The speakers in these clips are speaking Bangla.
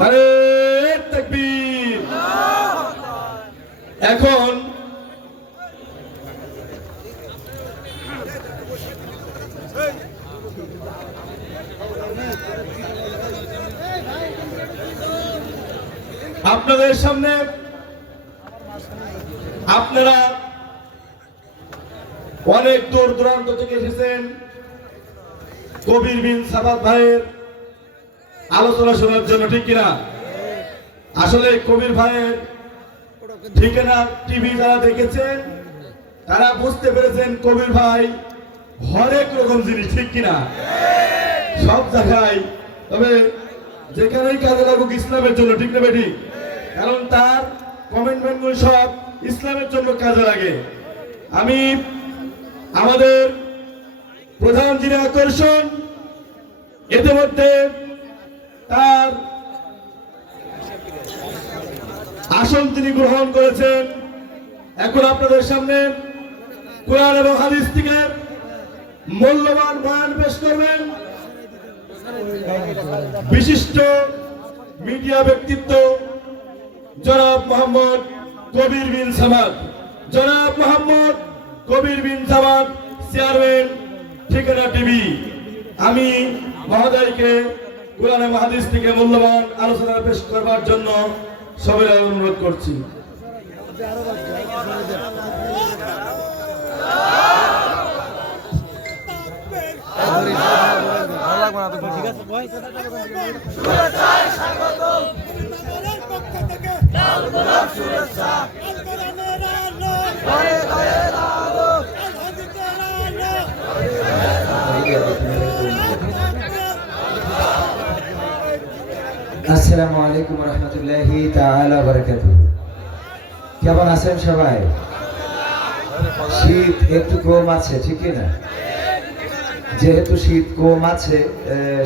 নারে তাকবীর। এখন আপনাদের সামনে আপনারা অনেক দূর দূরান্ত থেকে এসেছেন কবির বিন সাবাত ভাইয়ের আলোচনা শোনার জন্য, ঠিক কিনা? আসলে কবির ভাইয়ের ঠিকানা টিভি যারা দেখেছেন তারা বুঝতে পেরেছেন কবির ভাই হরেক রকম জিনিস, ঠিক কিনা? সব জায়গায়, তবে যেখানেই কাজে লাগুক ইসলামের জন্য, ঠিক না বেটি? কারণ তার কমেন্টমেন্ট গুলো সব ইসলামের জন্য কাজে লাগে। আমি আমাদের প্রধান যিনি আকর্ষণ, ইতিমধ্যে তার আসন তিনি গ্রহণ করেছেন। এখন আপনাদের সামনে কোরআন এবং হাদিস থেকে মূল্যবান বয়ান পেশ করবেন বিশিষ্ট মিডিয়া ব্যক্তিত্ব জনাব মোহাম্মদ কবির বিন সামাদ। জনাব মোহাম্মদ কবির বিন সামাদ, চেয়ারম্যান ঠিকানা টিভি। আমি মহোদয়কে কোরআন এবং হাদিস থেকে মূল্যবান আলোচনা পেশ করবার জন্য সবাই অনুরোধ করছি। আসসালামু আলাইকুম রহমতুল্লাহি তাআলা বারাকাতুহু। কেমন আছেন সবাই? শীত একটু কম আছে, ঠিক না? যেহেতু শীত কম আছে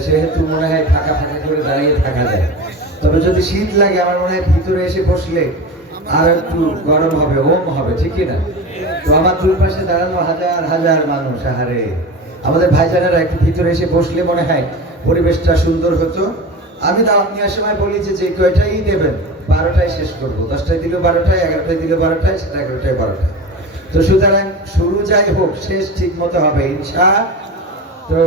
সেহেতু মনে হয় ফাঁকা ফাঁকা করে দাঁড়িয়ে থাকা যায়। তবে যদি শীত লাগে আমার মনে হয় ভিতরে এসে বসলে আর একটু গরম হবে, ওম হবে, ঠিক না? তো আমার দুই পাশে দাঁড়ানো হাজার হাজার মানুষ, আহারে আমাদের ভাইজানেরা একটু ভিতরে এসে বসলে মনে হয় পরিবেশটা সুন্দর হতো। আমি দাওয়াত নেওয়ার সময় বলি যে কয়টাই দেবেন, 12টায় শেষ করবো। 10টায় দিলেও 12টায়, 11টায় দিলেও 12টায়, 11টায় 12টায়। তো সুতরাং শুরু যাই হোক শেষ ঠিক মতো হবে ইনশাআল্লাহ। তো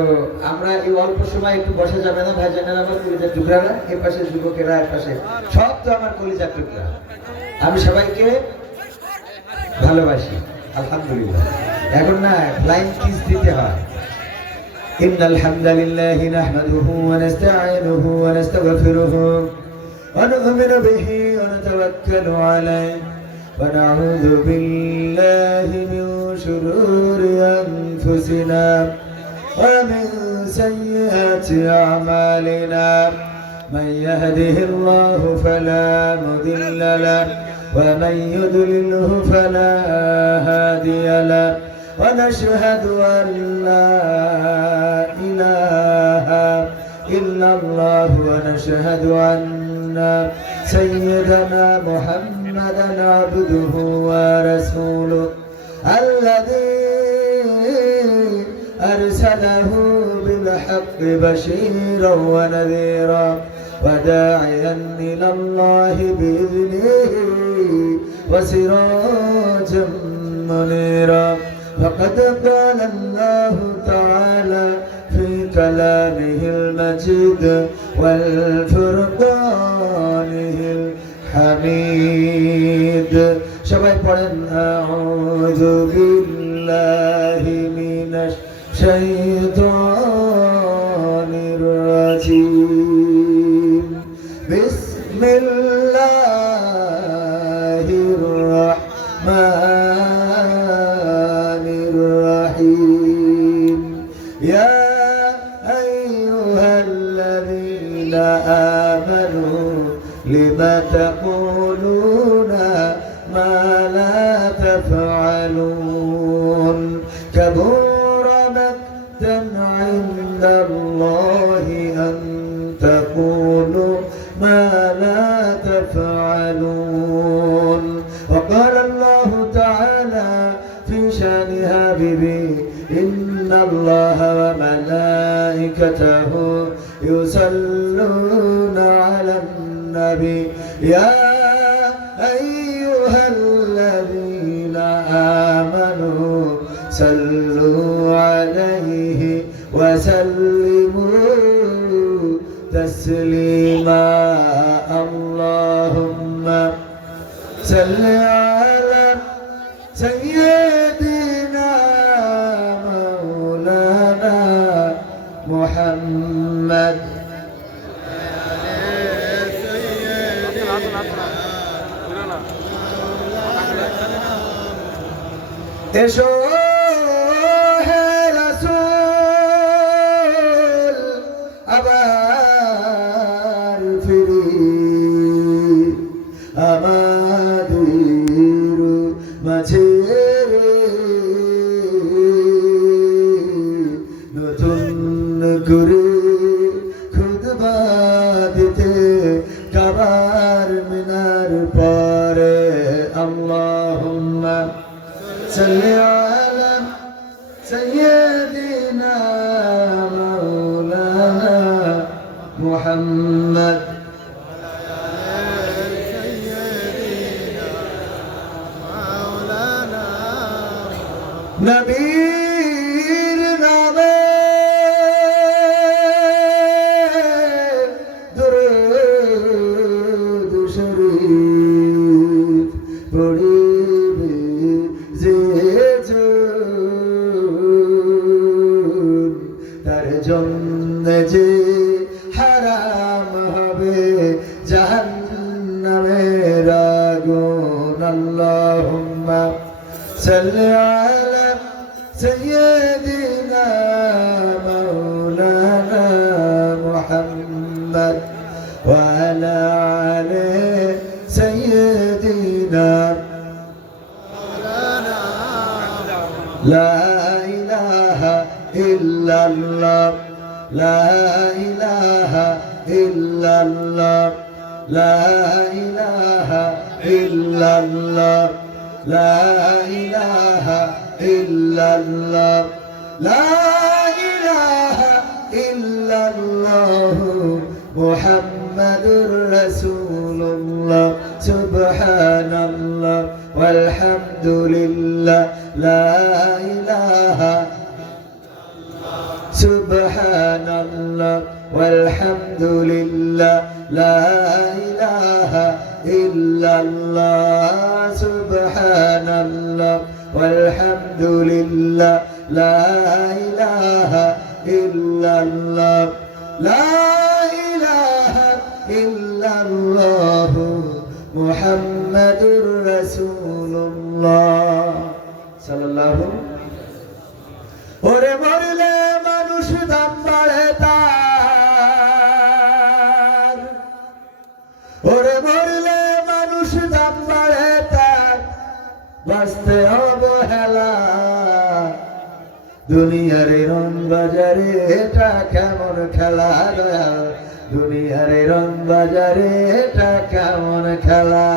আমরা এই অল্প সময় একটু বসে যাবে না ভাইজানেরা, আমার কলিজার টুকরারা, এর পাশে যুবকেরা, এর পাশে সব তো আমার কলিজার টুকরা। আমি সবাইকে ভালোবাসি আলহামদুলিল্লাহ। এখন না ফ্লাইং কিস দিতে হয়। إن الحمد لله نحمده ونستعينه ونستغفره ونؤمن به ونتوكل عليه ونعوذ بالله من شرور أنفسنا ومن سيئات أعمالنا من يهده الله فلا مضل له ومن يضلله فلا هادي له ونشهد أن لا إله إلا الله ونشهد أن سيدنا محمدا عبده ورسوله الذي أرسله بالحق بشيرا ونذيرا وداعيا إلى الله بإذنه وسراجا منيرا. فقد قال الله تعالى في كلامه المجيد والفرقانه الحميد. সবাই পড়েন আউযু বিল্লাহি মিনাশ শাইতানির রাজিম। বিসমিল্লাহির রাহমানির রাহিম। ইয়া আইয়ুহাল্লাযীনা আমানু লিমা তাকুলুনা মা লা তাফআলুন কাবুরা মাকতান ইনদাল্লাহি আন তাকুলু মা লা তাফআলুন। وقال الله تعالى في شأن حبيبه إن الله وملائكته يصلون على النبي নবী ইয়া আইয়ুহাল্লাযীনা আমানু সাল্লু আলাইহি ওয়া সাল্লিমু তাসলিমা আল্লাহুম্মা সাল্লি আলা সাইয়্যিদিনা মাওলানা মুহাম্মদ এসো হে রাসূল আবার ফিরি আমাদের মাঝে নতুন করে খুতবা দিতে কাবার মিনার পরে আল্লাহুম্মা সাল্লি আলা সাইয়্যিদিনা মাওলানা মুহাম্মদ নবীর নামে দুরূদ শরীফ পড়িবে যে তার জন্য যে হারাম হবে জাহান্নামের আগুন আল্লাহুম্মা সাল্লি আলা সাইয়্যিদিনা মাওলানা মুহাম্মদ ওয়া আলা আলি সাইয়্যিদিনা لا إله إلا الله لا إله إلا الله لا إله إلا الله لا إله إلا الله لا إله إلا الله محمد رسول الله سبحان الله والحمد لله لا إله سبحان الله والحمد لله لا إله إلا الله سبحان الله والحمد لله لا إله إلا الله لا إله إلا الله محمد رسول الله صلى الله عليه وسلم ওরে মরলে মানুষ দাম বাড়ে তার ওরে মরলে মানুষ দাম বাড়ে তার বাঁচতে অবহেলা দুনিয়ার রং বাজারে এটা কেমন খেলা দয়াল দুনিয়ার রং বাজারে এটা কেমন খেলা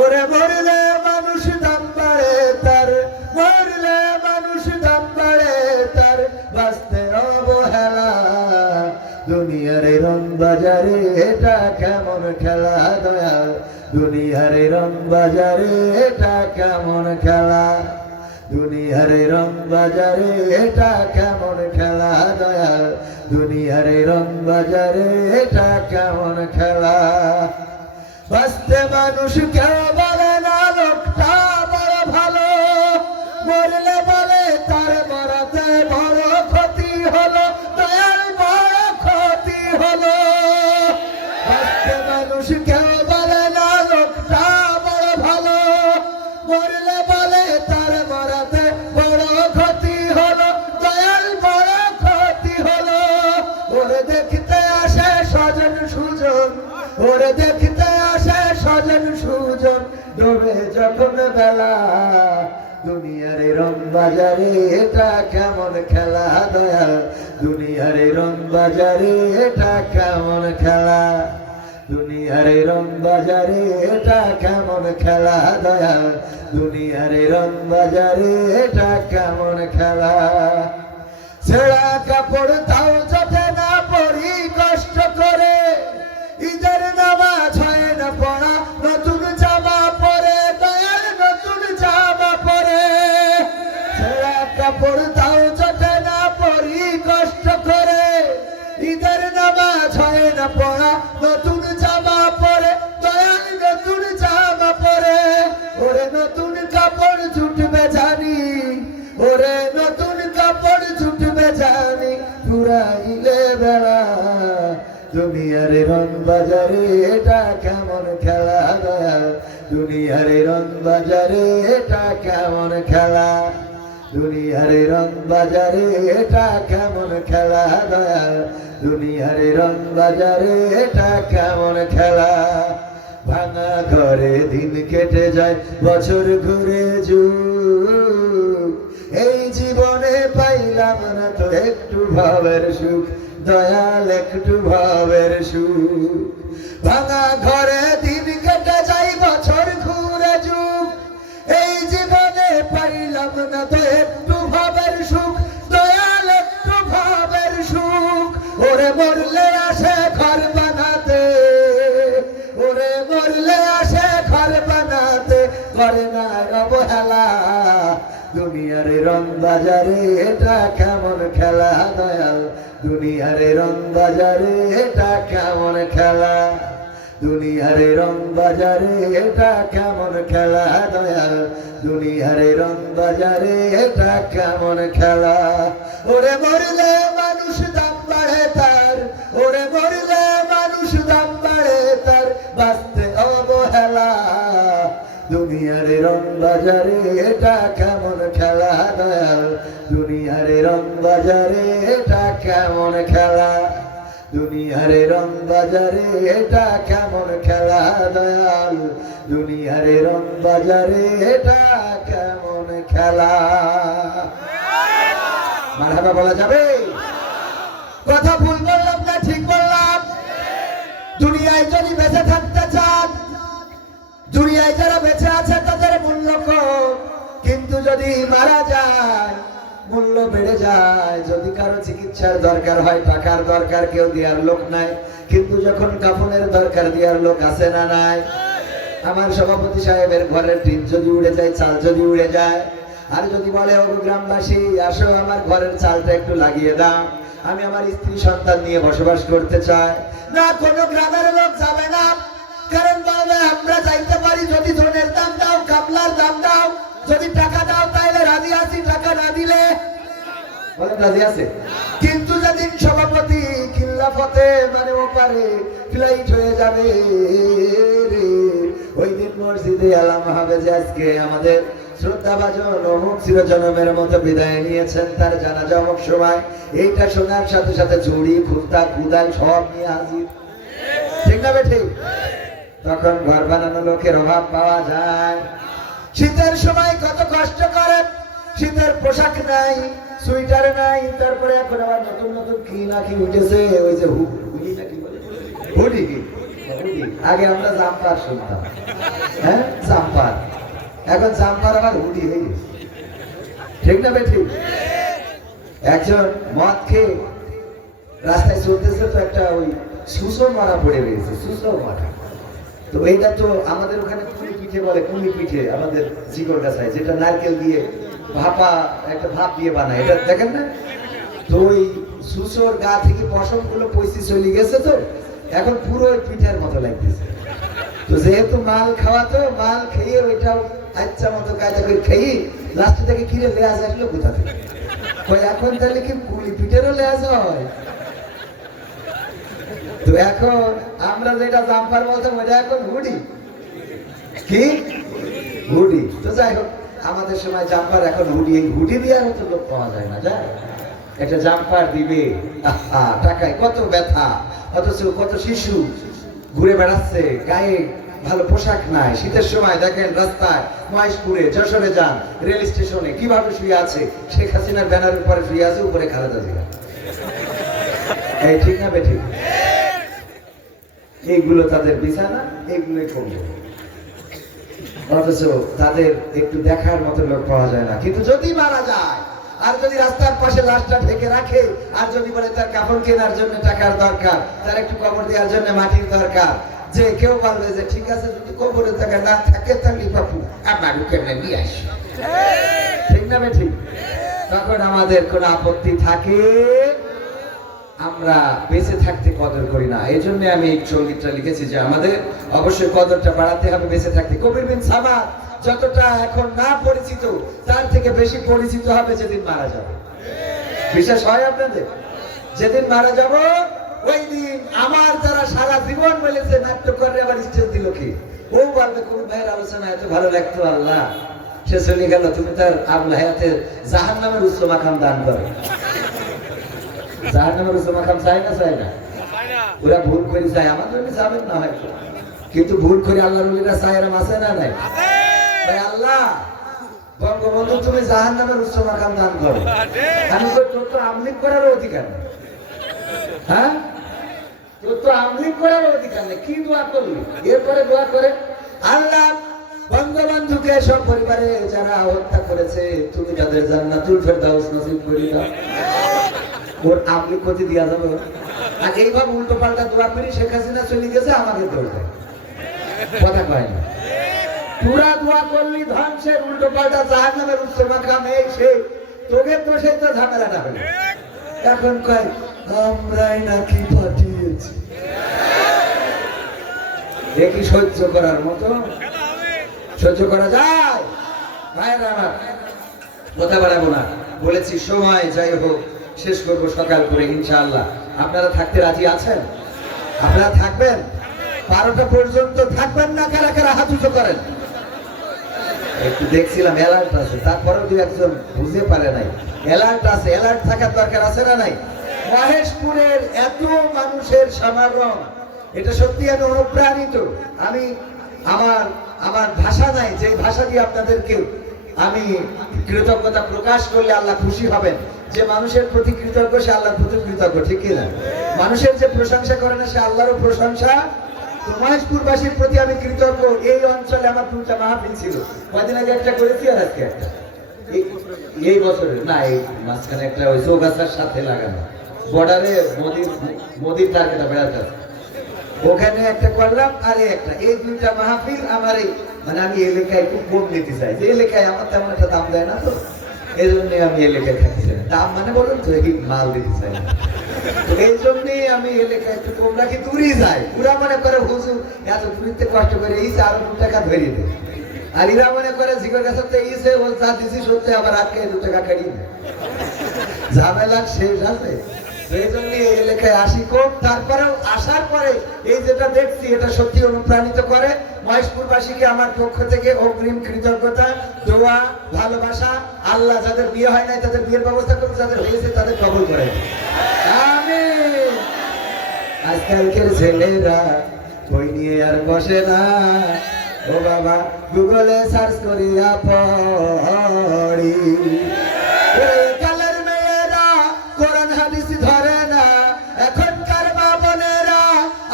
ওরে মরলে মানুষ দাম বাড়ে তার মরলে মানুষ দাম বাড়ে তার বাঁচতে অবহেলা দুনিয়ার রং বাজারে এটা কেমন খেলা দয়াল দুনিয়ার রং বাজারে এটা কেমন খেলা দুনিয়ার রং বাজারে এটা কেমন খেলা দয়াল দুনিয়ার রং বাজারে এটা কেমন খেলা বাঁচতে মানুষ কেউ বলে না লোকটা বড় ভালো মরলে বলে তার মরাতে বড় ক্ষতি হলো দয়াল বড় ক্ষতি হলো বাঁচতে মানুষ কেউ বলে না লোকটা বড় ভালো মরলে বলে তার মরাতে বড় ক্ষতি হলো দয়াল বড় ক্ষতি হলো ওরে দেখতে আসে স্বজন সুজন ওরে দেখতে আসে স্বজন সুজন ডোবে যখন বেলা দুনিয়ার রং বাজারে এটা কেমন খেলা দয়াল দুনিয়ার রং বাজারে এটা কেমন খেলা দুনিয়ার রং বাজারে এটা কেমন খেলা দয়াল দুনিয়ার রং বাজারে এটা কেমন খেলা ছেঁড়া কাপড় তাও যাতে না পরি কষ্ট করে ঈদের নামাজ দুনিয়ার রং বাজারে এটা কেমন খেলা দয়াল, দুনিয়ার রং বাজারে এটা কেমন খেলা, দুনিয়ার রং বাজারে এটা কেমন খেলা দয়াল, দুনিয়ার রং বাজারে এটা কেমন খেলা। ভাঙা ঘরে দিন কেটে যায় বছর ঘুরে যুগ, এই জীবনে পাইলাম না তো একটু ভাবের সুখ দয়াল, একটু ভাবের সুখ। ভাঙা ঘরে দিন কেটে যায় বছর ঘুরে যুগ, এই জীবনে পাইলাম না তো একটু ভাবের সুখ দয়াল, একটু ভাবের সুখ। ওরে মরলে আসে ঘর বানাতে, ওরে মরলে আসে ঘর বানাতে, করে না অবহেলা। দুনিয়ার রং বাজারে এটা কেমন খেলা দয়াল, দুনিয়ার রং বাজারে এটা কেমন খেলা, দুনিয়ার রং বাজারে এটা কেমন খেলা দয়াল, দুনিয়ার রং বাজারে এটা কেমন খেলা। ওরে মরলে মানুষ দাম বাড়ে তার, ওরে মরলে মানুষ দাম বাড়ে তার, বাঁচতে অবহেলা। দুনিয়ার রং বাজারে এটা কেমন খেলা দয়াল, দুনিয়ার রং বাজারে এটা কেমন খেলা, দুনিয়ার রং বাজারে এটা কেমন খেলা দয়াল, দুনিয়ার রং বাজারে এটা কেমন খেলা। মারহাবা বলা যাবে? কথা ভুল বললাম না ঠিক বললাম? দুনিয়ায় যদি বেঁচে থাকতে চান, দুনিয়ায় যারা বেঁচে আছে তাদের মূল্য কম, কিন্তু যদি মারা যায় মূল্য বেড়ে যায়। যদি কারো চিকিৎসার দরকার হয়, টাকার দরকার, কেউ দেওয়ার লোক নাই, কিন্তু যখন কাফনের দরকার দেওয়ার লোক আছে না নাই? আমার সভাপতি সাহেবের ঘরের টিন যদি উড়ে যায়, চাল যদি উড়ে যায়, আর যদি বলে ও গ্রামবাসী আসো আমার ঘরের চালটা একটু লাগিয়ে দাও, আমি আমার স্ত্রী সন্তান নিয়ে বসবাস করতে চাই, না কোনো গ্রামের লোক যাবে না। কারণ বলবে আমরা যাইতে পারি যদি ধনের দাম দাও, কামলার দাম দাও, যদি টাকা দাও তাইলে রাজি আছি, টাকা না দিলে বলেন রাজি আছে। কিন্তু যেদিন সভাপতি খিলাফতে মানে ওপারে ফ্লাইট হয়ে যাবে রে, ওই দিন মসজিদে আলাম হবে যে আজকে আমাদের শ্রদ্ধাভাজন অমুক চিরজনমের মতো বিদায় নিয়েছেন, তার জানাজা অমুক সময়। এইটা শোনার সাথে সাথে ঝুড়ি খুঁতা কুদাল সব নিয়ে হাজির, ঠিক না বেঠিক? তখন ঘর বানানো লোকের অভাব পাওয়া যায়। শীতের সময় কত কষ্ট করেন, শীতের পোশাক নাই, সুইটার নাই, তারপরে এখন আবার নতুন নতুন কি না কি উঠেছে, ওই যে হুডি নাকি বলে, হুডি কি হুডি। আগে আমরা জাম্পার শুনতাম, হ্যাঁ জাম্পার, এখন জাম্পার আবার হুডি হয়ে গেছে, ঠিক না বেঠিক? একজন মদ খেয়ে রাস্তায় চলতেছে, তো একটা ওই সুসো মারা পড়ে রয়েছে, সুসো মারা। তো এইটা তো আমাদের ওখানে কুলি পিঠে বলে, কুলি পিঠে আমাদের জিগর গাছায়, যেটা নারকেল দিয়ে ভাপা একটা ভাপ দিয়ে বানায়, এটা দেখেন না? তো ওই সুসোর গা থেকে পশম গুলো পয়সি চলে গেছে, তো এখন পুরো পিঠার মতো লাগতেছে। তো যেহেতু মাল খাওয়া, তো মাল খেয়ে ওইটাও আচ্ছা মতো কায়দা করে খেয়ে লাস্টে থেকে কিরে লেয়াজ আসলো কোথা থেকে? কই এখন তাহলে কি কুলি পিঠেরও লেয়াজ হয়? তো এখন আমরা যেটা জাম্পার বলতাম ওটা এখন হুডি, কি হুডি। তো যাই হোক, আমাদের সময় জাম্পার, এখন হুডি। এই হুডি দেওয়ার মতো লোক পাওয়া যায় না, যায় একটা জাম্পার দিবে, টাকায় কত ব্যথা, অথচ কত শিশু ঘুরে বেড়াচ্ছে, গায়ে ভালো পোশাক নাই। শীতের সময় দেখেন রাস্তায়, মহেশপুরে, যশোরে যান, রেল স্টেশনে কিভাবে শুয়ে আছে, শেখ হাসিনার ব্যানারের পরে শুয়ে আছে, উপরে খালেদা জিয়া। এই ঠিক না বেঠিক? এইগুলো তাদের বিছানা, এইগুলোই কমবে, অথচ তাদের একটু দেখার মতো লোক পাওয়া যায় না। কিন্তু যদি মারা যায়, আর যদি রাস্তার পাশে লাশটা ঢেকে রাখে, আর যদি বলে তার কাপড় কেনার জন্য টাকার দরকার, তার একটু কবর দেওয়ার জন্য মাটির দরকার, যে কেউ বলবে যে ঠিক আছে যদি কবরের টাকা না থাকে তাহলে বাপু আমার কেমনে নিয়ে আসি, ঠিক না ঠিক? তখন আমাদের কোনো আপত্তি থাকে, আমরা বেঁচে থাকতে কদর করি না। এই জন্য আমি এই সঙ্গীতটা লিখেছি যে আমাদের অবশ্যই কদরটা বাড়াতে হবে বেঁচে থাকতে। কবির বিন সামাদ যতটা এখন না পরিচিত, তার থেকে বেশি পরিচিত হবে যেদিন মারা যাবে। বিশ্বাস হয় আপনাদের? যেদিন মারা যাব ওই দিন আমার যারা সারা জীবন বলেছে নাট্যকরে আবার স্টেজ দিল কি, ও বলবে কোন ভাইয়ের আলোচনা এত ভালো লাগতো, আল্লাহ সে চলে গেল, তুমি তার আবুল হায়াতের জাহান্নামের উচ্চ মাকাম দান করো। জাহান্নামের উচ্চ মাকাম চাই না, চাই না? ওরা ভুল করে চায়, আমার জন্য যাবেন না হয়তো, কিন্তু ভুল করে আল্লাহর ওলিরা চায়, এরকম আছে না নাই? ভাই আল্লাহ বঙ্গবন্ধু তুমি জাহান্নামের উচ্চ মাকাম দান করো। আমি তো তোর তো আমলিক করার অধিকার নেই, হ্যাঁ তোর তো আমলিক করার অধিকার নেই, কি দোয়া করলি? এরপরে দোয়া করে আল্লাহ বঙ্গবন্ধুকে সব পরিবারে যারা হত্যা করেছে তুমি তাদের জান্নাতুল ফেরদাউস নসিব করে দাও। ওর আমলিক ক্ষতি দিয়া যাবে। আর এইভাবে উল্টো পাল্টা দোয়া করি, শেখ হাসিনা চলে গেছে, আমাকে দৌড়ায় কথা কয় না। পুরা দোয়া করলি ধ্বংসের, উল্টো পাল্টা জাহান্নামের উচ্চ মাকাম, এই সেই তোকে তো সেই তো ঝামেলাটা হলো। এখন কয় আমরাই নাকি পাঠিয়েছি। দেখি সহ্য করার মতো, সহ্য করা যায়? ভাইরা আমার কথা বাড়াবো না, বলেছি সময় যাই হোক শেষ করবো সকাল করে ইনশাআল্লাহ। আপনারা থাকতে রাজি আছেন? আপনারা থাকবেন 12টা পর্যন্ত থাকবেন না? কারা কারা হাত উঁচু করেন? একটু দেখছিলাম অ্যালার্ট আছে, তারপরেও দু একজন বুঝতে পারে নাই। অ্যালার্ট আছে, অ্যালার্ট থাকার দরকার আছে না নাই? মহেশপুরের এত মানুষের সমাগম, এটা সত্যি আমি অনুপ্রাণিত। আমি আমার ভাষা নাই, যে ভাষা দিয়ে আপনাদেরকে আমি কৃতজ্ঞতা প্রকাশ করলে আল্লাহ খুশি হবেন। যে মানুষের প্রতি কৃতজ্ঞ সে আল্লাহর প্রতি কৃতজ্ঞ, ঠিক কিনা? মানুষের যে প্রশংসা করে না সে আল্লাহরও প্রশংসা। মহেশপুরবাসীর প্রতি আমি কৃতজ্ঞ। এই অঞ্চলে আমার 2টা মাহফিল ছিল, কয়দিন আগে একটা করেছি আর আজকে একটা, এই বছরের না, এই মাঝখানে একটা ওই চৌগাছার সাথে লাগানো বর্ডারে মোদির টার্গেটা বেড়াতে, ওখানে একটা করলাম, আরে একটা, এই 2টা মাহফিল আমার এই মানে আমি এলাকায় খুব কম নিতে চাই, যে এলাকায় আমার তেমন একটা দাম দেয় না, তো এই জন্যে আমি এলাকায় থাকতে চাই না। দাম মানে বলুন তো, এই মাল দিতে চাই না, তো এই জন্যই আমি এলাকায় একটু কম রাখি, দূরই যাই। পুরা মনে করে হুজুর এত দূরিতে কষ্ট করে এই 4 টাকা ধরিয়ে দেয়, আর এরা মনে করে জিগর কাছে ইসে ও যা দিছি সত্যি আবার আটকে 2 টাকা কাটিয়ে দেয়, ঝামেলা শেষ আছে। এই জন্য এই এলাকায় আসি কম, তারপরেও আসার পরে এই যেটা দেখছি এটা সত্যি অনুপ্রাণিত করে। মহেশপুরবাসীকে আমার পক্ষ থেকে অগ্রিম কৃতজ্ঞতা, দোয়া, ভালোবাসা। আল্লাহ যাদের বিয়ে হয় নাই তাদের বিয়ের ব্যবস্থা করুন, যাদের হয়েছে তাদের কবুল করে। আমিন। আজকালকের ছেলেরা বই নিয়ে আর বসে না, ও বাবা গুগলে সার্চ করিয়া পড়ি। কোরআন হাদিস ধরে না, এখনকার মা বোনেরা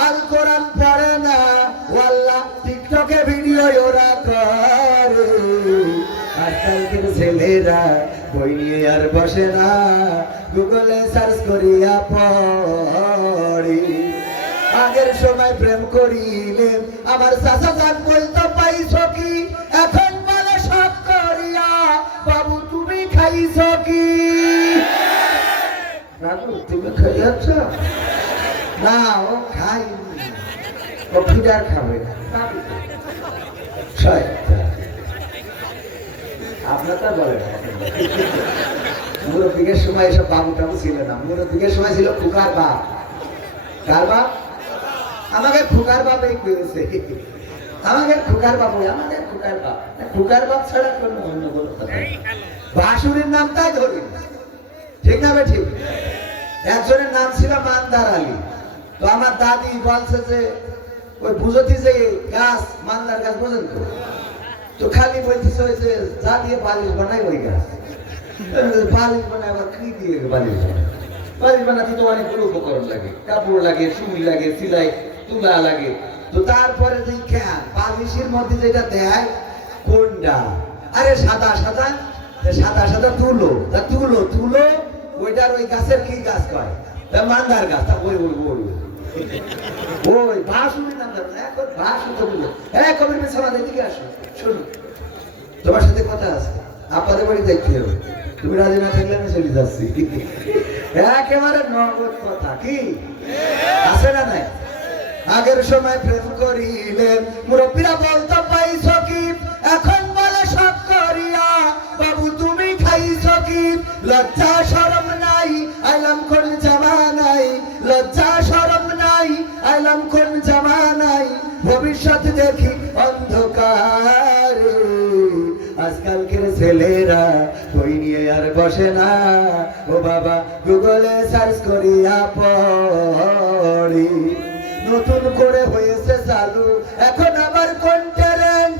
আল কোরআন পড়ে না, ওয়াল্লাহ টিকটকে ভিডিও ওরা করে। আজকালকের ছেলেরা বই নিয়ে আর বসে না, গুগলে সার্চ করিয়া পড়ি। আগের সময় প্রেম করিলেন আমার চাচা যান বলতো পাইছো কি, এখন বলে সব করিয়া বাবু তুমি খাইছো কি? তুমি খাইয়াছ না? ও খাই, ও ফিডার খাবে। আপনার তা বলে মুরব্বীর সময় এসব বাবু টাবু ছিল না, মুরব্বীর সময় ছিল খুকার বাপ। কার বাপ? আমাকে খুকার বাপই করেছে, আমাকে খুকার বাপ, আমাকে খুকার বাপ। খুকার বাপ ছাড়া কোনো অন্য কোনো কথা। ভাসুরের নামটাই ধরি, ঠিক না? ঠিক। একজনের নাম ছিল মান্দার আলী। তো আমার দাদি বলছে যে ওই বুঝতি যে গাছ, মান্দার গাছ বোঝেন তো, তো খালি বলতেছে ওই যে যা দিয়ে বালিশ বানাই ওই গাছ, বালিশ বানায় আবার কি দিয়ে বালিশ বানায়? বালিশ বানাতে তো অনেকগুলো উপকরণ লাগে, কাপড় লাগে, সুই লাগে, সিলাই তুলা লাগে। তো তারপরে যে খেয়াল বালিশের মধ্যে যেটা দেয় কোনটা? আরে সাদা সাদা, সাদা সাদা তুলো, তা তুলো তুলো ওইটার ওই গাছের কি গাছ কয়? মান্দার গাছ। তা ওই ওই ওই ওই ভাসুরের নাম ধরো না, এখন ভাসু তো বুঝো। হ্যাঁ কবির মিশাল এদিকে আসো, শোনো তোমার সাথে কথা আছে, আপনাদের বাড়ি দেখতে হবে, তুমি রাজি না থাকলে আমি চলে যাচ্ছি। একেবারে নগদ কথা, কি আছে না নাই? আগের সময় প্রেম করিলেন মুরব্বীরা বলতো পাইছো কি, এখন বলে সব করিয়া বাবু তুমি খাইছো কি? লজ্জা শরম নাই, আইলাম কোন জামা নাই, লজ্জা শরম আসলাম কোন জামানায়, ভবিষ্যৎ দেখি অন্ধকার। আজকালকের ছেলেরা বই নিয়ে আর বসে না, ও বাবা গুগলে সার্চ করিয়া পড়ি। নতুন করে হয়েছে চালু এখন আবার কোন ট্যালেন্ট।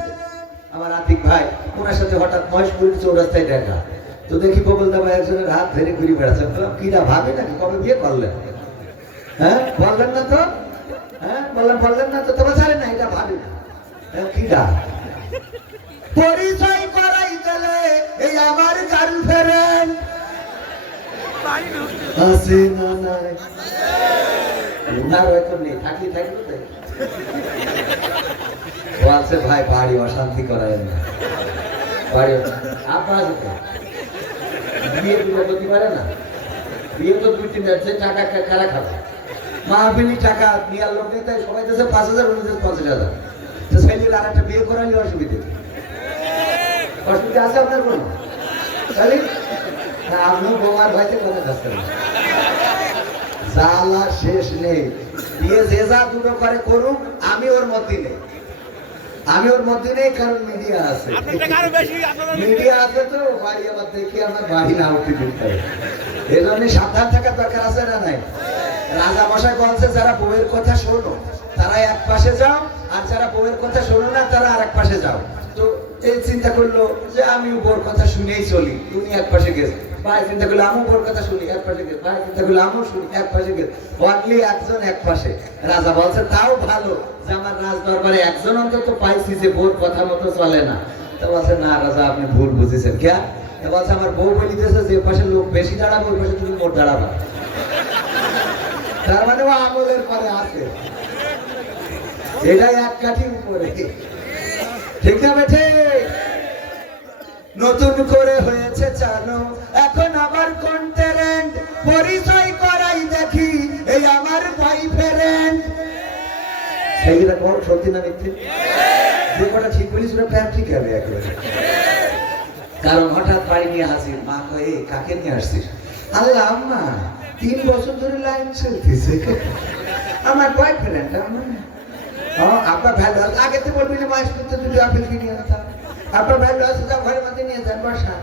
আমার আতিক ভাই ওনার সাথে হঠাৎ মহেশপুর চৌরাস্তায় দেখা, তো দেখি বকুলদা ভাই একজনের হাত ধরে ঘুরে বেড়াচ্ছে। বললাম কিরা ভাবে নাকি, কবে বিয়ে করলেন? হ্যাঁ বললেন না তো, হ্যাঁ বললেন না তো, তবে জানেন না এটা ভাবি না কিরা। পরিচয় করাই গেলে এই আমার গার্লফ্রেন্ড আছে না নাই, উনার এখন নেই, থাকলে থাকলো তাই বলছে ভাই বাড়ি অশান্তি করায় না, বাড়ি আপনার বিয়ে দুটো করতে পারে না, বিয়ে তো 2-3 যাচ্ছে, টাকা কারা খাবে? মাহফিলি টাকা নিয়ে লোক নেই, তাই সবাই দেশে 5,000 উনি 50,000। তো ছেলের আর একটা বিয়ে করালে অসুবিধে, অসুবিধা আছে আপনার কোনো? তাহলে আপনি বোমার ভাইতে কথা কাজতে জ্বালা শেষ নেই। বিয়ে যে যা দুটো করে করুক, আমি ওর মধ্যে নেই, আমি ওর মধ্যে নেই, কারণ মিডিয়া আছে, মিডিয়া আছে তো বাড়ি আমার দেখি আমার বাড়ি না উঠতে দিতে পারে। এই জন্য সাবধান থাকার দরকার আছে না নাই? রাজা মশাই বলছে যারা বউয়ের কথা শোনো তারা এক পাশে যাও, আর যারা বউয়ের কথা শোনো না তারা আর এক পাশে যাও। তো এই চিন্তা করলো যে আমি বউর কথা শুনেই চলি, তুমি এক পাশে গেছো। ভাই চিন্তা করলো আমি বউর কথা শুনি, এক পাশে গেছে। ভাই চিন্তা করলো আমিও শুনি, এক পাশে গেছে। অনলি একজন এক পাশে। রাজা বলছে তাও ভালো যে আমার রাজ দরবারে একজন অন্তত পাইছি যে বউর কথা মতো চলে না। তো বলছে না রাজা আপনি ভুল বুঝেছেন। কে বলছে আমার বউ বলিতেছে যে পাশে লোক বেশি দাঁড়াবে ওই পাশে তুমি মোট দাঁড়াবা, তার মানে ও আমলের পরে আছে, এটাই এক কাঠির উপরে, ঠিক না বেঠে? নতুন করে হয়েছে চালু এখন আবার কোন ট্যালেন্ট, পরিচয় করাই দেখি এই আমার বয়ফ্রেন্ড। সেইটা বড় সত্যি না মিথ্যে? যে কটা ঠিক বলিস ওরা প্ল্যান ঠিক হবে একেবারে। কারণ হঠাৎ বাড়ি নিয়ে হাসির, মা কয়ে কাকে নিয়ে আসছিস? আল্লাহ আম্মা 3 বছর ধরে লাইন চলতেছে, আমার বয়ফ্রেন্ড। আপনার ভ্যালু আছে, আগে তো বলবি না মাস করতে দুটো আপেল কিনে আনতাম। আপনার ভ্যালু আছে, যা ঘরের মধ্যে নিয়ে যান, বসা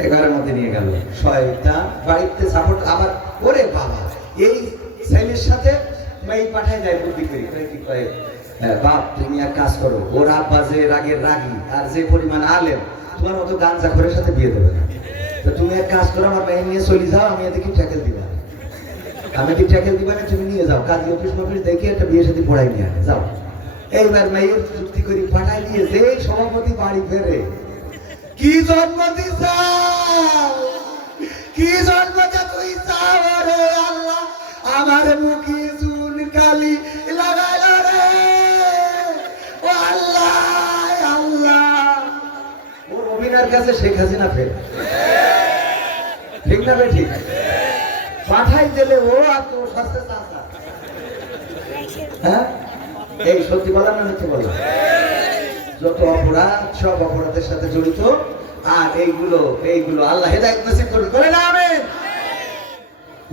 এই ঘরের মধ্যে নিয়ে গেল। শয়তান বাড়িতে সাপোর্ট আবার, ওরে বাবা এই ছেলের সাথে মেয়ে পাঠায় যায় বুদ্ধি করি, কি কয়ে বাপ তুমি এক কাজ করো, ওর আব্বা যে রাগের রাগি আর যে পরিমাণ আলেম, তোমার মতো গাঞ্জা ঘরের সাথে বিয়ে দেবে না। তো তুমি এক কাজ করো, আমার মেয়ে নিয়ে চলে যাও, আমি এদিকে ট্যাকেল দিবা, আমি কি ট্যাকেল দিবা না, তুমি নিয়ে যাও কাজী অফিস মফিস দেখে একটা বিয়ের সাথে পড়াই নিয়ে যাও। এইবার মেয়ের চুক্তি করে পাঠাই দিয়ে যে সভাপতি বাড়ি ফেরে, কি জন্ম দিছ, কি জন্মটা তুই চাও রে আল্লাহ, আমার মুখে চুল কালি লাগাইল রে ও আল্লাহ আল্লাহ। ওর অভিনয়ের কাছে শেখ হাসিনা ফের, ঠিক না বে ঠিক? পাঠাই দিলে ও আর তো সস্তে চাষা। হ্যাঁ এই সত্যি বলা না মিথ্যে বলা? যত অপরাধ সব অপরাধের সাথে জড়িত, আর এইগুলো আল্লাহ হেদায়েত নসিব করুন, বলে না আমিন।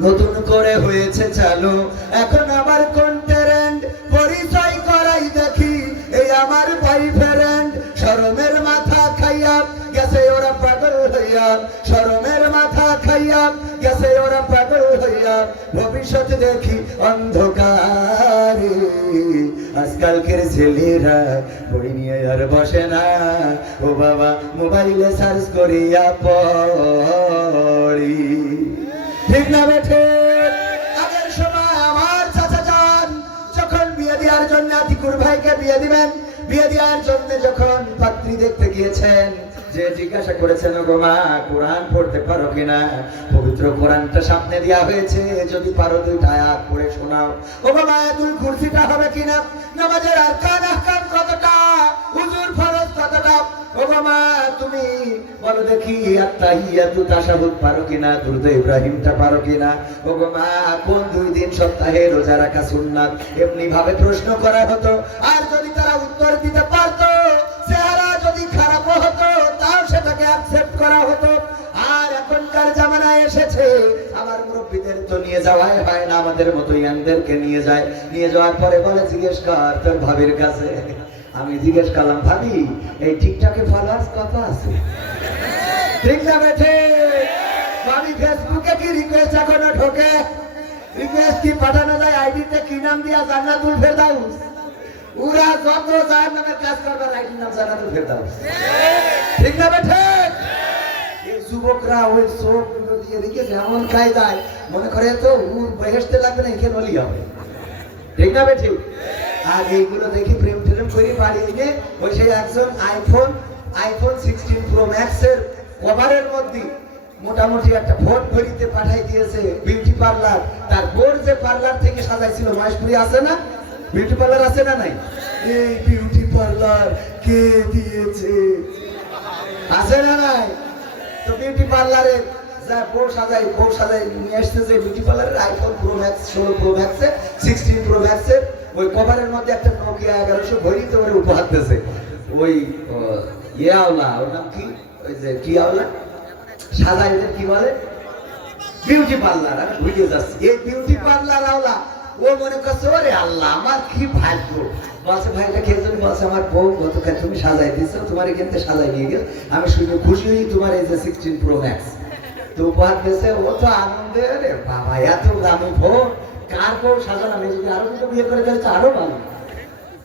নতুন করে হয়েছে চালু এখন আবার কোন ট্যালেন্ট, পরিচয় করাই দেখি এই আমার বয়ফ্রেন্ড। শরমের মাথা খাইয়া গেছে ওরা পাগল হইয়া, শরমের মাথা খাইয়া গেছে ওরা পাগল হইয়া, ভবিষ্যৎ দেখি অন্ধকারে। আজকালকের ছেলেরা বই নিয়ে আর বসে না, ও বাবা মোবাইলে সার্চ করিয়া পড়ি, ঠিক না বেঠে? আগের সময় আমার চাচা যান যখন বিয়ে দেওয়ার জন্য আতিকুর ভাইকে বিয়ে দিবেন, বিয়ে দেওয়ার জন্য যখন পাত্রী দেখতে গিয়েছেন, যে জিজ্ঞাসা করেছেন গো মা কোরআন পড়তে পারো কিনা, পবিত্র কোরআনটা সামনে দেওয়া হয়েছে, যদি পারো 2টা আয়াত পড়ে শোনাও। ও বাবা আয়াতুল কুরসিটা হবে কিনা, নামাজের আরকান আহকাম কতটা, হুজুর ফরজ কতটা, ও বাবা তুমি বলো দেখি আত্তাহিয়াতু তাশাহুদ পারো কিনা, দুরূদ ইব্রাহিমটা পারো কিনা, ও মা কোন 2 দিন সপ্তাহে রোজা রাখা সুন্নাত, এমনি ভাবে প্রশ্ন করা হতো। আর যদি তারা উত্তর দিতে পারতো, চেহারা যদি খারাপ হতো তাও সেটাকে অ্যাকসেপ্ট করা হতো। আর এখনকার জামানায় এসেছে আমার মুরব্বিদের দুনিয়া নিয়ে যাওয়াই হয় না, আমাদের মতো ইয়াংদেরকে নিয়ে যায়। নিয়ে যাওয়ার পরে বলে জিজ্ঞেস কর তোর ভাবির কাছে। আমি জিজ্ঞেস করলাম, ভাবি এই টিকটকে ফলোয়ার্স কত আছে? ঠিক না বেঠে? ভাবি ফেসবুকে কি রিকোয়েস্ট এখনো ঢোকে? রিকোয়েস্ট কি পাঠানো যায় আইডিতে? কি নাম দিয়া? জান্নাতুল ফেরদাউস। ওরা যত যার নামের কাজ করবে আইডির নাম জান্নাতুল ফেরদাউস। ঠিক না বেঠে? এই যুবকরা ওই চোখ গুলো দিয়ে রেখেছে এমন কায়দায়, মনে করে তো বেহেশতে লাগবে না, এখানে হলেই হবে। ঠিক না বেঠে? আর এইগুলো দেখি প্রেম টেম করে বাড়ি এনে ওই সেই একজন আইফোন 16 প্রো ম্যাক্স এর কভারের মধ্যে মোটামুটি একটা ফোন ভরিতে পাঠাই দিয়েছে বিউটি পার্লার। তার বোর যে পার্লার থেকে সাজাইছিল, মহেশপুরি আছে না বিউটি পার্লার, আছে না নাই? এই বিউটি পার্লার কে দিয়েছে? আছে না নাই? তো বিউটি পার্লারে যা বউ সাজাই নিয়ে আসছে যে বিউটি পার্লারের iPhone pro max 16 pro max 16 pro max এর ওই কভারের মধ্যে একটা নোকিয়া 1100 ভরিতে করে উপহার দিয়েছে। ওই আওলা, ওর নাম কি, ওই যে কি আওলা সাজাইদের কি বলে, বিউটি পার্লার। আমি ভুলে যাচ্ছি। এই বিউটি পার্লার আওলা ও মনে করছে ওরে আল্লাহ আমার কি ভাগ্য। বলছে ভাইটা খেয়ে তুমি, বলছে আমার বউ গতকাল তুমি সাজাই দিয়েছো, তোমার এখান থেকে সাজাই নিয়ে গেল, আমি শুনে খুশি হই তোমার এই যে 16 প্রো ম্যাক্স তো উপহার দিয়েছে। ও তো আনন্দে, রে বাবা এত দামি ফোন কার বউ সাজানো, আমি যদি আরো দুটো বিয়ে করে দিলে তো আরো ভালো।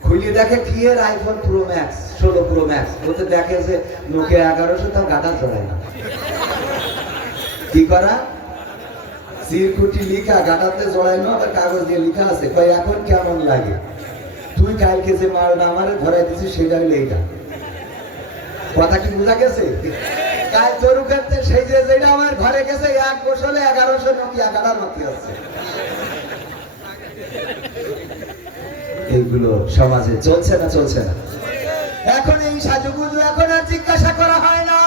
খুলে দেখে কি এর iPhone pro max 16 pro max, ওতে দেখে যে নোকিয়া 1100, তাও গাটা চড়ায় না। কি করা, চিরকুটি লিখা, গাটাতে জড়াইনো, আবার কাগজ দিয়ে লিখা আছে, কয় এখন কেমন লাগে? তুই কালকে যে মালটা আমারে ধরাই দিছিস সেটা হইলে এইটা। কথা কি বোঝা গেছে? কাল তোর উপরে সেই যে যেটা আমার ঘরে গেছে 1 বছরে 1100 নোকিয়া গাটার মধ্যে আছে। এইগুলো সমাজে চলছে না? চলছে না? এখন এই সাজুগুজু এখন আর জিজ্ঞাসা করা হয় না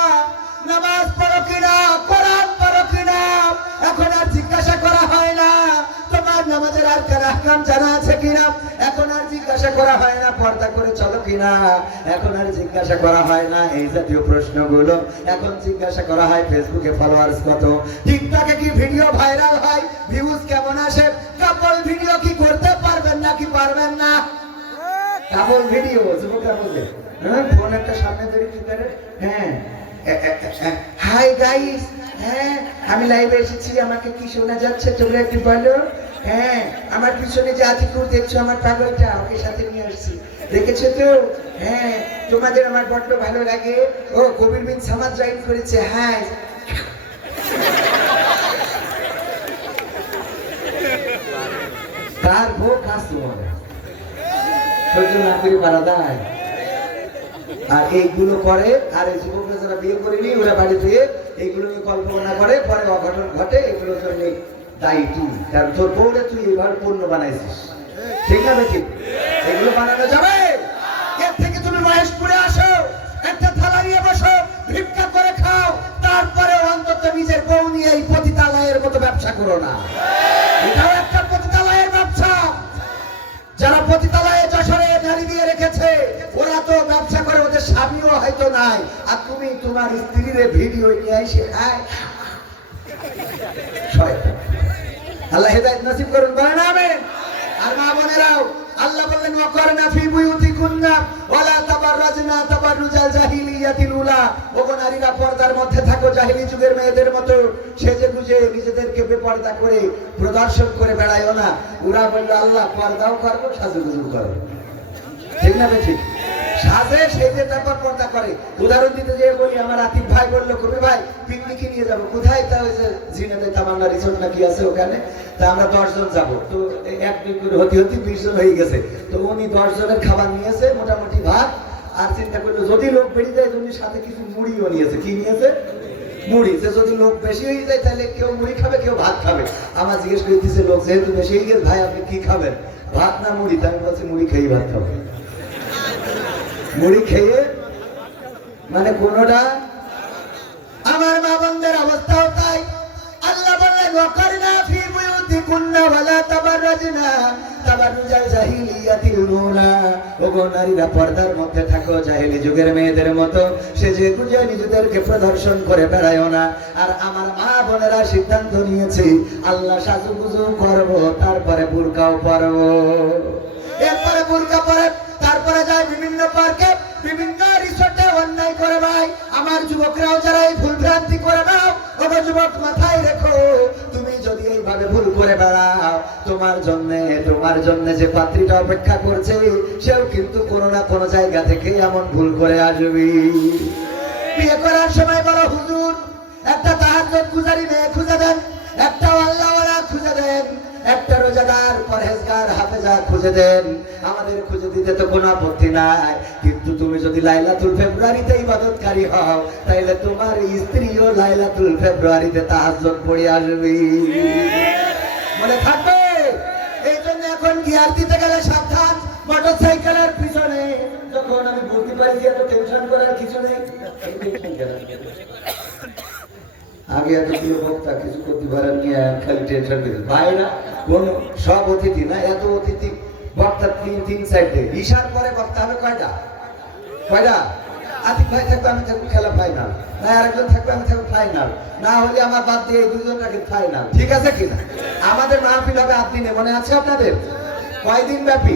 নামাজ পড়ো কিনা, কোরআন পড়ো কিনা, এখন আর জিজ্ঞাসা করা হয় না তোমার নামাজের আরকান আহকাম জানা আছে কিনা, এখন আর জিজ্ঞাসা করা হয় না পর্দা করে চলো কিনা, এখন আর জিজ্ঞাসা করা হয় না এই জাতীয় প্রশ্নগুলো। এখন জিজ্ঞাসা করা হয় ফেসবুকে ফলোয়ার্স কত, টিকটকে কি ভিডিও ভাইরাল হয়, ভিউজ কেমন আসে, কাপল ভিডিও কি করতে পারবেন না কি পারবেন না? কাপল ভিডিও যুবকরা বলে, হ্যাঁ ফোন একটা সামনে ধরে কি করে, হ্যাঁ হাই গাইস, হ্যাঁ আমি লাইভে এসেছি, আমাকে কি শোনা যাচ্ছে তোমরা একটু বলো। হ্যাঁ আমার পিছনে যে আতিকুর দেখছো আমার পাগলটা, ওকে সাথে নিয়ে আসছি, দেখেছো তো? হ্যাঁ তোমাদের আমার বড্ড ভালো লাগে। ও কবির বিন সামাদ জয়েন করেছে। হ্যাঁ তার বউ কাজ তোমার সহ্য না করে পারা দেয়। আর এইগুলো করে, আর এই যুবকরা যারা বিয়ে করেনি ওরা বাড়িতে এইগুলো নিয়ে কল্পনা করে, পরে অঘটন ঘটে, এগুলোর জন্য দায়ী তুই, কারণ তোর বউরে তুই এইভাবে পণ্য বানাইছিস। ঠিক না বেঠিক? এগুলো বানানো যাবে? এর থেকে তুমি মহেশপুরে আসো, একটা থালা নিয়ে বসো, ভিক্ষা করে খাও, তারপরে অন্তত নিজের বউ নিয়ে এই পতিতালয়ের মতো ব্যবসা করো না। এটাও একটা পতিতালয়ের ব্যবসা। যারা পতিতালয়ে যশোরে নারী দিয়ে রেখেছে ওরা তো ব্যবসা করে, ওদের স্বামীও হয়তো নাই, আর তুমি তোমার স্ত্রীর ভিডিও নিয়ে এসে আল্লাহ হেদায়েত নসিব করুন, বলেন আমিন। আর মা বোনেরাও আল্লাহ বললেন ওয়াকরনা ফি বুয়ুতিকুন্না ওয়ালা তাবাররাজনা তাবাররুজাল জাহিলিয়াতিল উলা, ওগো নারীরা পর্দার মধ্যে থাকো জাহিলি যুগের মেয়েদের মতো সেজে গুজে নিজেদেরকে বেপর্দা করে প্রদর্শন করে বেড়ায়ও না। ওরা বলল আল্লাহ পর্দাও করবো সাজুগুজু করবো। ঠিক না বেঠিক? সাজে সেজে তারপর পর্দা করে। উদাহরণ দিতে যেয়ে বলি, আমার আতিক ভাই বললো কবি ভাই পিকনিকে নিয়ে যাবো, কোথায়? তা ওই যে জিনেদে তামান্না রিসোর্ট নাকি আছে ওখানে, তা আমরা 10 জন যাবো। তো 1-2 করে হতে 20 জন হয়ে গেছে। তো উনি 10 জনের খাবার নিয়েছে, মোটামুটি ভাত, আর চিন্তা করলো যদি লোক বেড়ে যায় জন্য সাথে কিছু মুড়িও নিয়েছে। কি নিয়েছে? মুড়ি। যে যদি লোক বেশি হয়ে যায় তাহলে কেউ মুড়ি খাবে কেউ ভাত খাবে। আমার জিজ্ঞেস করতেছে লোক যেহেতু বেশি হয়ে গেছে, ভাই আপনি কি খাবেন, ভাত না মুড়ি? তাই আমি বলছি মুড়ি খেয়ে ভাত খাবো। মুড়ি খেয়ে মানে কোনটা? আমার মা বোনদের অবস্থাও তাই। আল্লাহ বললেন ওয়াকারনা ফি বুয়ুতিকুন্না ওয়ালা তাবাররাজনা তাবাররুজাল জাহিলিয়াতিল উলা, ওগো নারীরা পর্দার মধ্যে থাকো, জাহেলি যুগের মেয়েদের মতো সেজে গুজে নিজেদেরকে প্রদর্শন করে বেড়ায়ও না। আর আমার মা বোনেরা সিদ্ধান্ত নিয়েছে আল্লাহ সাজুগুজু করবো, তারপরে বুরকাও পরবো। এরপরে বুরকা পরে তারপরে যায় বিভিন্ন পার্কে, বিভিন্ন রিসোর্টে অন্যায় করে ভাই। আমার যুবকরাও যারা এই ভুল ভ্রান্তি করে নাও, ওগো যুবক মাথায় রেখো, তুমি যদি এইভাবে ভুল করে বেড়াও, তোমার জন্য যে পাত্রীটা অপেক্ষা করছে সেও কিন্তু কোনো না কোনো জায়গা থেকে এমন ভুল করে আসবে। বিয়ে করার সময় বলো হুজুর একটা তাহাজ্জুদ গুজারি মেয়ে খুঁজে দেন, একটা আল্লাহওয়ালা খুঁজে দেন, একটা রোজাদার পরহেজগার হাফেজা খুঁজে দেন, আমাদের খুঁজে দিতে তো কোনো আপত্তি নাই। কিন্তু তুমি যদি লাইলাতুল ফেব্রুয়ারিতে ইবাদতকারী হও, তাইলে তোমার স্ত্রীও লাইলাতুল ফেব্রুয়ারিতে তাহাজ্জুদ পড়ে আসবে। মনে থাকবে। এই জন্য এখন গিয়ার দিতে গেলে সাবধান। মোটরসাইকেলের পিছনে যখন আমি বলতে পারি যে এত টেনশন করার কিছু নেই, আগে এত প্রিয় বক্তা কিছু করতে পারেন নিয়ে খালি টেনশন করে ভাইরা, কোন সব অতিথি না, এত অতিথি বক্তা তিন সাইডে। ঈশার পরে বক্তা হবে কয়টা? আতিক ভাই থাকবে, আমি থাকবো খেলা ফাইনাল, না আরেকজন থাকবে, আমি থাকবো ফাইনাল, না হলে আমার বাদ দিয়ে এই দুজন রাখি ফাইনাল। ঠিক আছে কিনা? আমাদের মাহফিল হবে 8 দিনে, মনে আছে আপনাদের? কয়দিন ব্যাপী?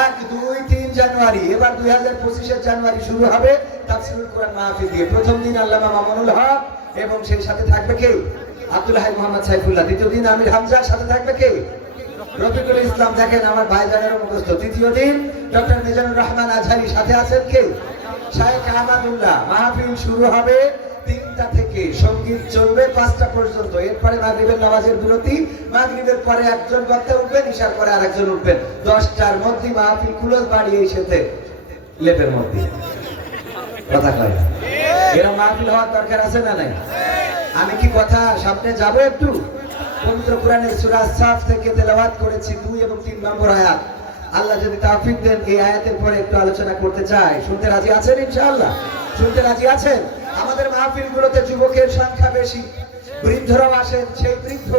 1, 2, 3 জানুয়ারি। এবার 2025 জানুয়ারি শুরু হবে তাফসীরুল কোরআন মাহফিল দিয়ে। প্রথম দিন আল্লামা মামুনুল হক এবং সেই সাথে থাকবে কে? আব্দুল হাই মোহাম্মদ সাইফুল্লাহ। দ্বিতীয় দিন আমির হামজার সাথে থাকবে কে? রফিকুল ইসলাম। দেখেন আমার ভাইজানেরও মুখস্থ। তৃতীয় দিন ডক্টর মিজানুর রহমান আজহারি, সাথে আছেন কে? শায়েখ আহমদুল্লাহ। মাহফিল শুরু হবে 3টা থেকে, সঙ্গীত চলবে 5টা পর্যন্ত। এরপরে মাগরিবের নামাজের বিরতি, মাগরিবের পরে একজন বক্তা উঠবেন, ঈশার পরে আরেকজন উঠবেন। 10টার মধ্যে মাহফিল ক্লোজ, বাড়ি এসেছে লেপের মধ্যে। কথা কয় না? এরকম মাহফিল হওয়ার দরকার আছে না নাই? আমি কি কথা সামনে যাব একটু? পবিত্র কোরআনের সূরা সাফ থেকে তেলাওয়াত করেছি 2 এবং 3 নম্বর আয়াত। আল্লাহ যদি তৌফিক দেন এই আয়াতের পরে একটু আলোচনা করতে চাই। শুনতে রাজি আছেন ইনশাআল্লাহ? শুনতে রাজি আছেন? আমাদের মাহফিলগুলোতে যুবকের সংখ্যা বেশি, বৃদ্ধরাও আসেন। সেই বৃদ্ধ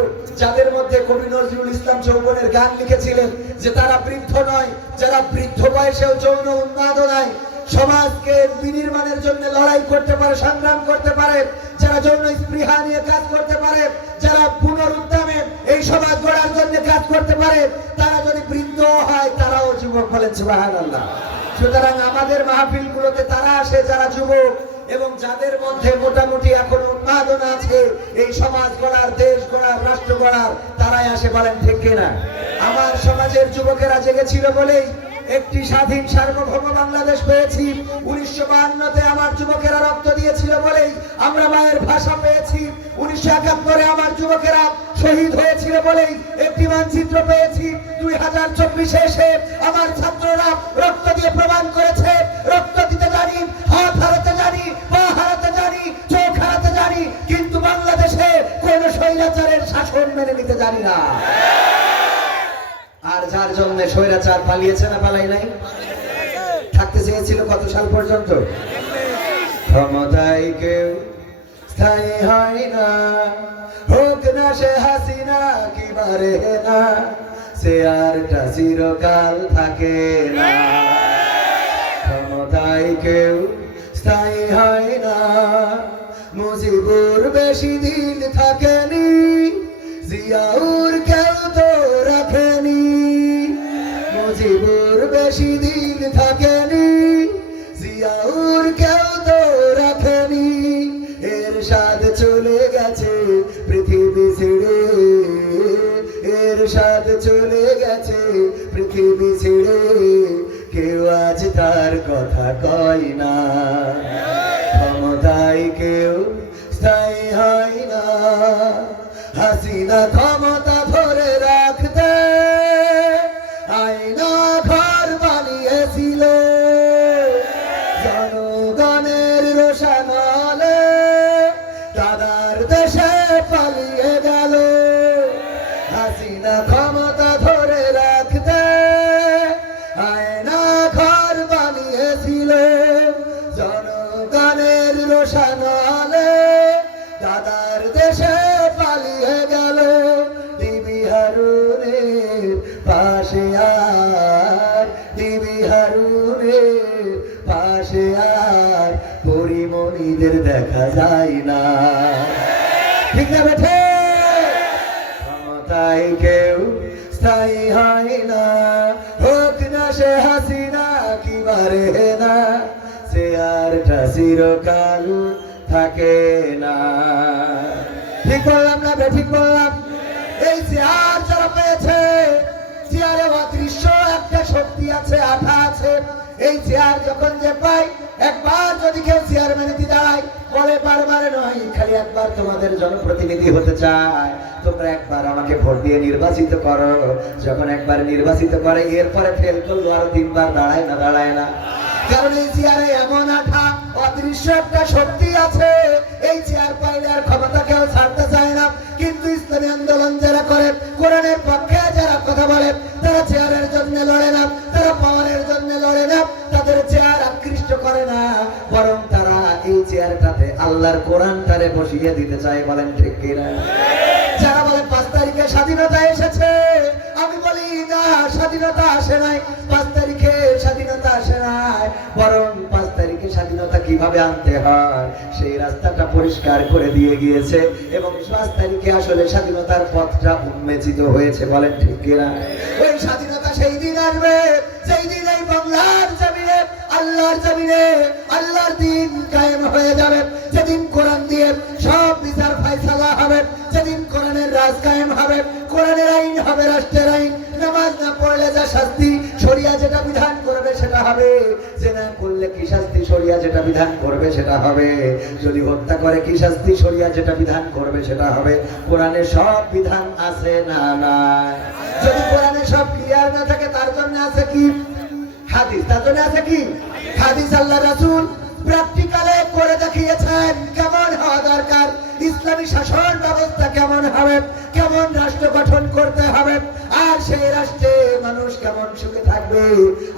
যাদের মধ্যে কবি নজরুল ইসলাম যৌবনের গান লিখেছিলেন যে তারা বৃদ্ধ নয়, যারা বৃদ্ধ বয়সেও যৌন উন্মাদনায় সমাজকে বিনির্মাণের জন্য লড়াই করতে পারে, সংগ্রাম করতে পারে, যারা যৌন স্পৃহা নিয়ে কাজ করতে পারে, যারা পুনরুদ্ধামে এই সমাজ গড়ার জন্য কাজ করতে পারে, তারা যদি বৃদ্ধ হয় তারাও যুবক। বলেন সুবহানাল্লাহ। সুতরাং আমাদের মাহফিলগুলোতে তারা আসে যারা যুবক এবং যাদের মধ্যে মোটামুটি এখন উন্মাদনা আছে এই সমাজ গড়ার, দেশ গড়ার, রাষ্ট্র গড়ার, তারাই আসে। বলেন ঠিক কিনা? আমার সমাজের যুবকেরা জেগেছিল বলেই একটি স্বাধীন সার্বভৌম বাংলাদেশ পেয়েছি। 1952-তে আমার যুবকেরা রক্ত দিয়েছিল বলেই আমরা মায়ের ভাষা পেয়েছি। 1971-এ আমার যুবকেরা শহীদ হয়েছিল বলেই একটি মানচিত্র পেয়েছি। 2024-এ এসে আমার ছাত্ররা রক্ত দিয়ে প্রমাণ করেছে রক্ত দিতে জানি, হাত হারাতে জানি, পা হারাতে জানি, চোখ হারাতে জানি, কিন্তু বাংলাদেশে কোন স্বৈরাচারের শাসন মেনে নিতে জানি না। আর যার জন্য স্বৈরাচার পালিয়েছে না পালাই নাই? থাকতে চেয়েছিল কত সাল পর্যন্ত? ক্ষমতায় কেউ স্থায়ী হয় না, হোক না সে হাসিনা কি বারে না, সে আরটা চিরকাল থাকে না। ক্ষমতায় কেউ স্থায়ী হয় না, মুজিবুর বেশি দিন থাকেনি, জিয়াউর কেউ তো রাখেনি। মুজিবুর বেশি দিন থাকেনি, জিয়াউর কেউ তো রাখেনি। এরশাদ চলে গেছে পৃথিবী ছেড়ে, এরশাদ চলে গেছে পৃথিবী ছেড়ে, কেউ আজ তার কথা কয় না। ক্ষমতায় কেউ স্থায়ী হয় না, হাসিনা ক্ষমতা ধরে রাখতে আয়না ঘর বানিয়েছিল, জনগণের রোশনালে দাদার দেশে পালিয়ে গেল। হাসিনা ক্ষমতা ধরে রাখতে আয়না ঘর বানিয়েছিল, আর বিবি হারুনের পাশে আর পরিমণিদের দেখা যায় না। ঠিক না বেঠে? ক্ষমতায় কেউ স্থায়ী হয় না, হোক না সে হাসিনা কি বারে না, চেয়ারটা চিরকাল থাকে না। ঠিক বললাম না ঠিক বললাম? এই চেয়ার যারা পেয়েছে, চেয়ারে অদৃশ্য একটা শক্তি আছে, আঠা আছে। এই চেয়ার যখন যে পাই, একবার যদি কেউ চেয়ারম্যানে দাঁড়ায়, বলে বারবার নয়, খালি একবার তোমাদের জনপ্রতিনিধি হতে চায়, তোমরা একবার আমাকে ভোট দিয়ে নির্বাচিত করো। যখন একবার নির্বাচিত করে, এরপরে ফেল করলো আর 3 বার দাঁড়ায় না। কারণ এই চেয়ারে এমন আঠা, অদৃশ্য একটা শক্তি আছে। এই চেয়ার পাইলে আর ক্ষমতা কেউ ছাড়তে চায় না। কিন্তু ইসলামী আন্দোলন যারা করে, কোরআনের পক্ষে যারা কথা বলে, তারা চেয়ারের জন্য লড়ে না, তারা পাওয়ারের জন্য লড়ে না, তাদের চেয়ার আকৃষ্ট করে না, বরং তারা এই চেয়ারটাতে আল্লাহর কোরআনটারে বসিয়ে দিতে চায়। বলেন ঠিক কিনা? যারা বলে 5 তারিখে স্বাধীনতা এসেছে, আমি বলি না, স্বাধীনতা আসে নাই। 5 তারিখে স্বাধীনতা আসে নাই, বরং 5 তারিখে স্বাধীনতা কিভাবে আনতে হয় সেই রাস্তাটা পরিষ্কার করে দিয়ে গিয়েছে। এবং 5 তারিখে আসলে স্বাধীনতার পথটা উন্মোচিত হয়েছে। বলেন ঠিক কিনা? ওই স্বাধীনতা সেই দিন আসবে যেই দিন এই বাংলার জমিনে, আল্লাহর জমিনে আল্লাহর দিন কায়েম হয়ে যাবে, যেদিন কোরআন দিয়ে সব বিচার ফায়সালা হবে, যেদিন কোরআনের রাজ কায়েম হবে, কোরআনের আইন হবে রাষ্ট্রের আইন। নামাজ না পড়লে যা শাস্তি, শরিয়া যেটা বিধান করবে সেটা হবে। জেনা করলে কি শাস্তি, শরিয়া যেটা বিধান করবে সেটা হবে। যদি হত্যা করে কি শাস্তি, শরিয়া যেটা বিধান করবে সেটা হবে। কোরআনে সব বিধান আছে না নাই? যদি কোরআনে সব ক্লিয়ার না থাকে, তার জন্য আছে কি হাদিস, তার জন্য আছে কি হাদিস। আল্লাহ রাসূল প্র্যাকটিক্যালে করে দেখিয়েছেন কেমন হওয়া দরকার, ইসলামী শাসন ব্যবস্থা কেমন হবে, কেমন রাষ্ট্র গঠন করতে হবে, আর সেই রাষ্ট্রে মানুষ কেমন সুখে থাকবে।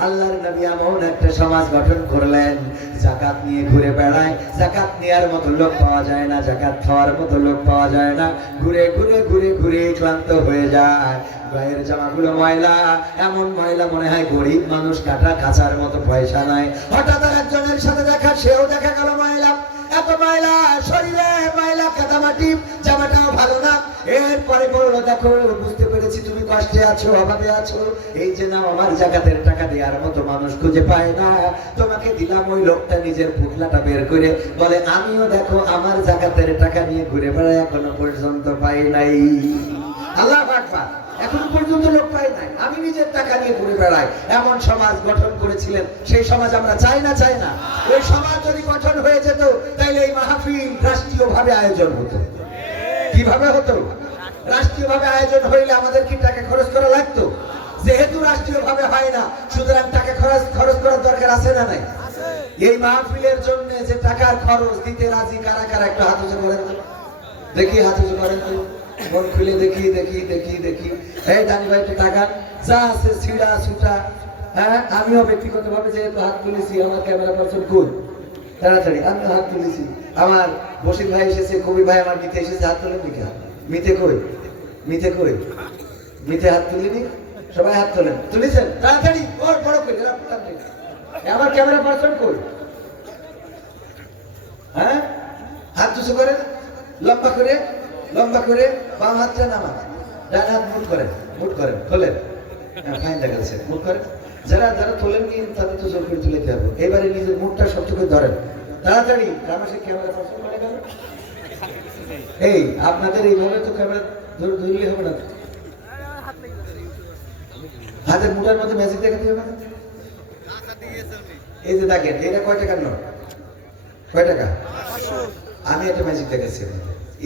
আল্লাহর নবী এমন একটা সমাজ গঠন করলেন, যাকাত নিয়ে ঘুরে বেড়ায়, যাকাত নেওয়ার মতো লোক পাওয়া যায় না, যাকাত খাওয়ার মতো লোক পাওয়া যায় না, ঘুরে ঘুরে ঘুরে ঘুরে ক্লান্ত হয়ে যায়। গায়ের জামাগুলো ময়লা, এমন ময়লা মনে হয় গরিব মানুষ কাচার মতো পয়সা নাই। হঠাৎ আর একজনের সাথে দেখা, সেও দেখা গেল ময়লা, এত ময়লা, শরীরে ময়লা, কাদামাটি, জামাটাও ভালো না। এরপরে বললো, দেখো বুঝতে পেরেছি তুমি কষ্টে আছো, অভাবে আছো, এই যে নাও আমার যাকাতের টাকা দেওয়ার মতো মানুষ খুঁজে পায় না, তোমাকে দিলাম। ওই লোকটা নিজের পুতলাটা বের করে বলে, আমিও দেখো আমার যাকাতের টাকা নিয়ে ঘুরে বেড়াই, এখনো পর্যন্ত পাই নাই। আল্লাহু আকবার। এখন পর্যন্ত লোক পাই নাই, আমি নিজের টাকা নিয়ে ঘুরে বেড়াই। এমন সমাজ গঠন করেছিলেন, সেই সমাজ আমরা চাই না? চাই না? ওই সমাজ যদি গঠন হয়ে যেত, তাইলে এই মাহফিল রাষ্ট্রীয়ভাবে আয়োজন হতো। কিভাবে হতো? রাষ্ট্রীয়ভাবে আয়োজন হইলে আমাদের কি টাকা খরচ করা লাগতো? যেহেতু রাষ্ট্রীয়ভাবে হয় না, সুতরাং টাকা খরচ করার দরকার আছে না নাই? এই মাহফিলের জন্য যে টাকার খরচ দিতে রাজি কারা কারা, একটু হাত উঁচু করেন তো দেখি, হাত উঁচু করেন তো, মন খুলে দেখি দেখি দেখি দেখি। এই ডানি ভাই একটু টাকা যা আছে ছিড়া ছুটা। হ্যাঁ, আমিও ব্যক্তিগতভাবে যেহেতু হাত তুলেছি, আমার ক্যামেরা পার্সন কই, তাড়াতাড়ি আমি হাত তুলেছি। আমার বশির ভাই এসেছে, কবির ভাই আমার মিতে এসেছে, হাত তোলেন নাকি? মিতে কই, মিতে কই, মিতে হাত তুলিনি? সবাই হাত তোলেন, তুলেছেন? তাড়াতাড়ি ওর বড় করে আমার ক্যামেরা পার্সন কই? হ্যাঁ, হাত উঁচু করেন, লম্বা করে, লম্বা করে, বাম হাতটা নামান, ডান হাত মুট করেন, মুট করেন, খোলেন। হ্যাঁ, ফাইন দেখাচ্ছে, মুট করেন। যারা যারা তোলেননি তাদের তো জোর করে তুলে দিতে হবে। এবারে নিজের মুখটা শক্ত করে ধরেন, তাড়াতাড়ি। রামেশের ক্যামেরা পার্সন করে গেল। এই আপনাদের এইভাবে তো ক্যামেরা ধরলে হবে না, হাতের মুঠার মধ্যে ম্যাজিক দেখাতে হবে। এই যে দেখেন, এটা কয় টাকার নোট? কয় টাকা? আমি একটা ম্যাজিক দেখাচ্ছি।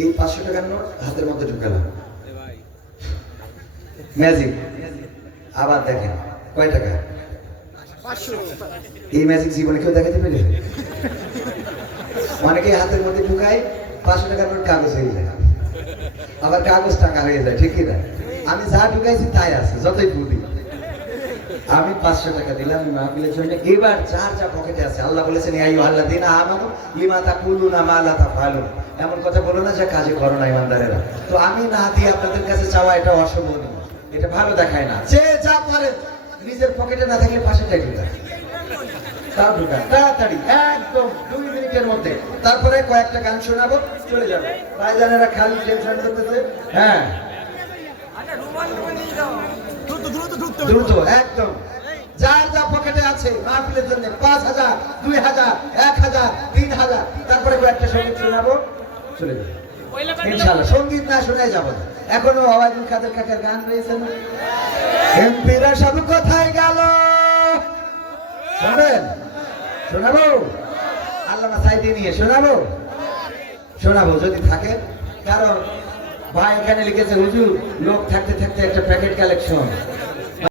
এই 500 টাকার নোট হাতের মধ্যে ঢুকালাম, ম্যাজিক। আবার দেখেন কয় টাকা? এই ম্যাজিক জীবনে কেউ দেখাতে পেরে? অনেকে হাতের মধ্যে ঢুকায়, 500 টাকার নোট কাগজ হয়ে যায়, আবার কাগজ টাকা হয়ে যায়। ঠিক না? আমি যা ঢুকাইছি তাই আছে, যতই বুদ্ধি। আমি 500 টাকা দিলাম মাহফিলের জন্য। এবার যার যা পকেটে আছে, আল্লাহ বলেছেন ইয়া আইয়ুহাল্লাযীনা আমানু লিমা তাকুলুনা মা লা তাফআলুন, এমন কথা বলো না যা কাজে করো না ইমানদারেরা। তো আমি না দিয়ে আপনাদের কাছে চাওয়া এটা অশোভনীয়, এটা ভালো দেখায় না। যে যা পারেন নিজের পকেটে না থাকলে পাশে যাই ঢুকা তার ঢুকা তাড়াতাড়ি একদম 2 মিনিটের মধ্যে। তারপরে কয়েকটা গান শোনাবো, চলে যাবো। ভাইজানেরা খালি টেনশন করতেছে। হ্যাঁ দ্রুত একদম, যার যা পকেটে আছে মাহফিলের জন্য 5,000, 2,000, 1,000, 3,000। তারপরে কয়েকটা সঙ্গীত শোনাবো, চলে যাবো ইনশাআল্লাহ। সঙ্গীত না শোনাই যাবো না। এখনো ওয়াইদুল কাদের কাকার গান রয়েছে না? এমপিরা সব কোথায় গেল? শুনবেন? শোনাবো আল্লামা সাইদি নিয়ে শোনাবো, শোনাবো যদি থাকে। কারণ ভাই এখানে লিখেছে হুজুর লোক থাকতে থাকতে একটা প্যাকেট কালেকশন,